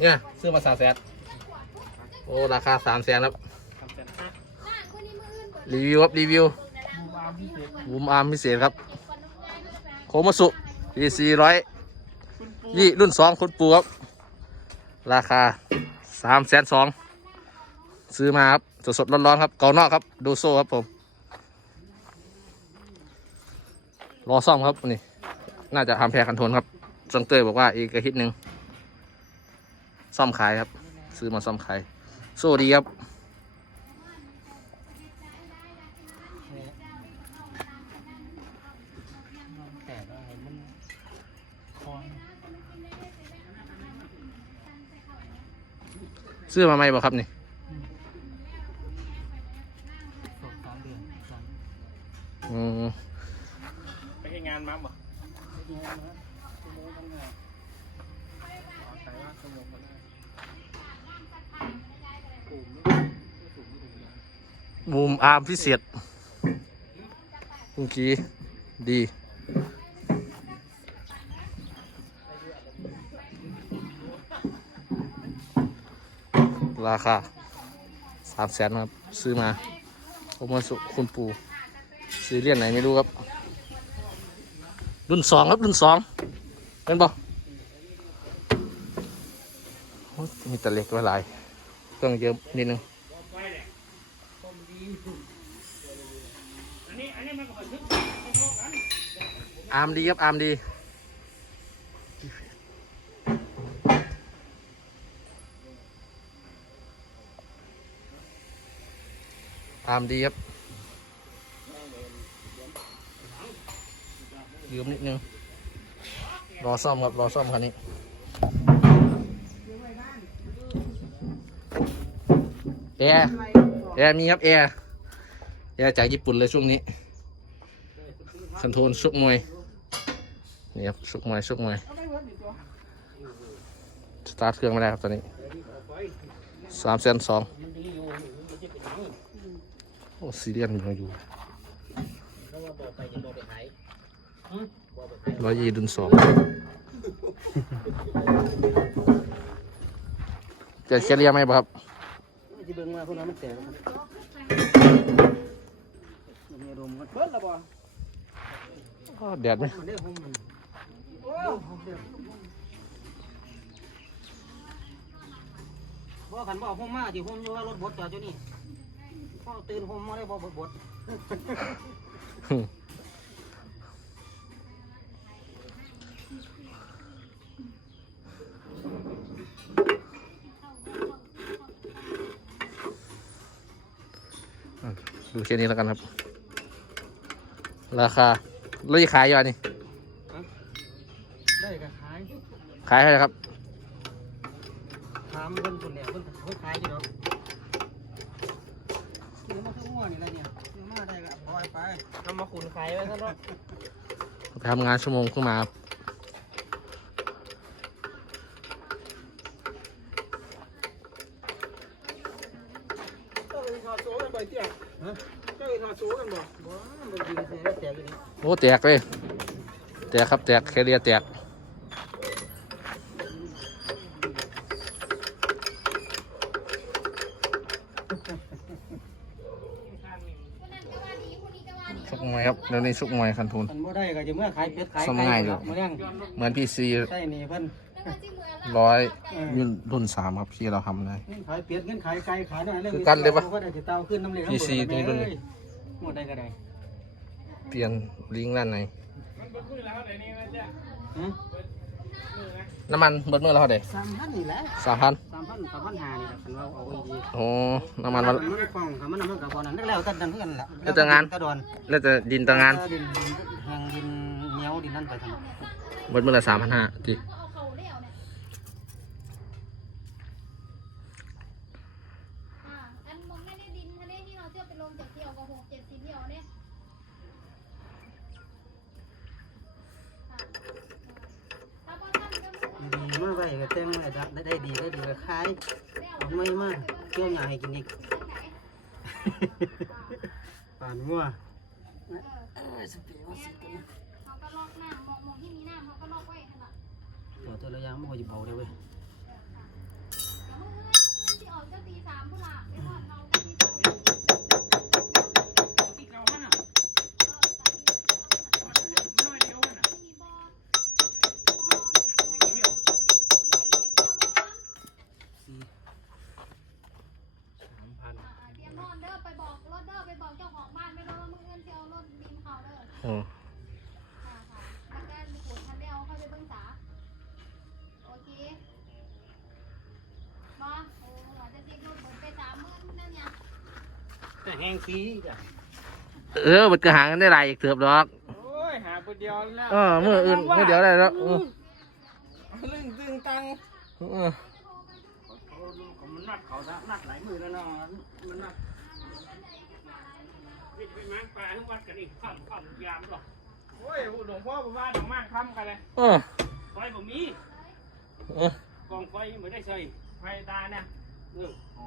เนี่ยซื้อมาสามแสนโอ้ราคาสามแสนครับทำเสร็จนะรีวิวครับรีวิวบูมอาร์มพิเศษครับ โคมาสุดีสี่ร้อยยี่รุ่นสองคุณปูครับ ราคาสามแสนสองซื้อมาครับ สดสดๆร้อนๆครับ เกานอกครับ ดูโซ่ครับผม รอซ่อมครับนี่ น่าจะทำแพรกันทนครับจังเตอร์บอกว่าอีกอาทิตย์หนึ่ง ซ่อมขายครับ ซื้อมาซ่อมขายโซ่ดีครับแต่ก็เห็นมันคอนซื้อมาไหมบ่ครับนี่องสามเดือนสามอืมไปให้งานมั้งบ่ไปงานนะชั่วโมงทำงานใส่ว่าชั่วโมงก็ได้กลุ่มไม่ไม่สูงไม่ถึงเลยบูมอาร์มพิเศษเมื่อกี้ดี ราคาสามแสนครับ ซื้อมาผมมาสุคุณปู่ซื้อเรียนไหนไม่รู้ครับ รุ่นสองครับ รุ่นสองเป็นบ่โอ้ยมีแต่เล็กไว้หลาย เครื่องเยอะนิดนึงอันนี้อันนี้มันก็บันทึกพอามดีครับอามดีอามดีครับยืมนิดนึงรอซ่อมครับรอซ่อมคันนี้ แอร์แอร์มีครับแอร์แอร์จากญี่ปุ่นเลยช่วงนี้คอนโทรลชุกมวยนี่ครับชุกมวยชุกมวยสตาร์ทเครื่องไม่ได้ครับตอนนี้สามแสนสองโอ้ซีเรียนอยู่อยู่ร้อยยี่ดุนสองเกิดแคเรียไหมบ่ครับ ที่เบิ่งมาพวกนั้นมันแตกแล้วครับมีอารมณ์มันเปิดแล้วบ่อ้อแดดไหมมันได้ห้องมันโอ้บ่ขันบ่ห้องมาที่ห้องอยู่ว่ารถบดจอดอยู่นี่พ่อตื่นห้องมาได้บ่บดบด ดูแค่นี้แล้วกันครับ ราคาเราจะขายอยู่อันนี้ได้ก็ขาย ขายให้ครับถามเพิ่นคนเนี่ยเพิ่นเพิ่นขายอยู่ดอกซื้อมาคืองัวนี่แหละเนี่ยซื้อมาได้ก็ปล่อยไปเอามาขุนขายไว้ซะเนาะไปทำงานชั่วโมงขึ้นมาครับ เจ้าไปทอดโซ่กันไปเตี้ยฮะ เจ้าไปทอดโซ่กันบ่บ่มันยิงเสียแตกอยู่นี่โอ้แตกเลย แตกครับแตกแคเรียแตกชุกมวยครับเดี๋ยวนี้ชุกมวยคันทุน มันบ่ได้ก็จะเมื่อขายเป็ดขายสมัไก่ยอยู่มาเลี้ยงเหมือนพีซีใช่นี่เพิ่นร้อยยุ่นรุ่นสามครับที่เราทำเลย เงินขายเป็ดเงินขายไก่ขายได้เรื่องคือกันเลยปะ ก็ได้สิเตาขึ้นน้ำเหลว PC นี่รุ่นนี้ หมดได้ก็ได้เปลี่ยนลิงก์ด้านในฮะน้ำมันเบิดเมื่อเราเท่าไหร่สามพันนี่แหละสามพันสามพันสามพันห้านี่แหละคันว่าเอาไว้ดีโอ้น้ำมันวันมันฟังค่ะมันมันกับบ่นั้นแล้วแต่ดันเพื่อนล่ะแล้วแต่งานตะดอนแล้วจะดินตางานดินดินแหงดินเหนียวดินนั่นไปทางเบิดเมื่อละสามพันห้าที ดียวเนี่ยมากไปก็เต็มเลยได้ได้ดีได้ดีก็คลายไม่มากเที่ยวหยาให้กินอีกป่านงัวสเปียวสเปียเขาก็ลอกหน้ามองมองที่มีหน้าเขาก็ลอกไว้ขนล่ะเดี๋ยวตัวระยะมันก็จะเบาได้เว้ยเดี๋ยวมึงเอ้ที่ออกจะตีสามพุ่นละ นอนเด้อไปบอกรถเด้อไปบอกเจ้าของบ้านไม่รู้ว่ามึงเอิ้นเที่รถดินเขาเด้ออ๋อค่ะค่ะแล้วก็มีขวดคันเดียวเข้าไปเบิ่งสาโอเคมาโอ้หัวจะติดลูกเบิดไปสามหมื่นนั่นน่ยแต่แห้งซีเออมันก็หากันได้ไรอีกเถือบดอก โอ้ยหาคนเดียวแล้วเออมืออื่นเมื่อเดียวได้แล้วเออเรื่องตึงตังเออ เขาเขามันนัดเขาซะนัดหลายมือแล้วเนาะมันนัด วิ่งไปมั้งปลาทุกวัดกันอีกข้ามข้ามยามหรอกโอ้ยหลวงพ่อบอกว่าดอกมากค้ำกันเลยเออไฟผมมีเออกองไฟไม่ได้ใส่ไฟตาเนี่ยเอออ๋อ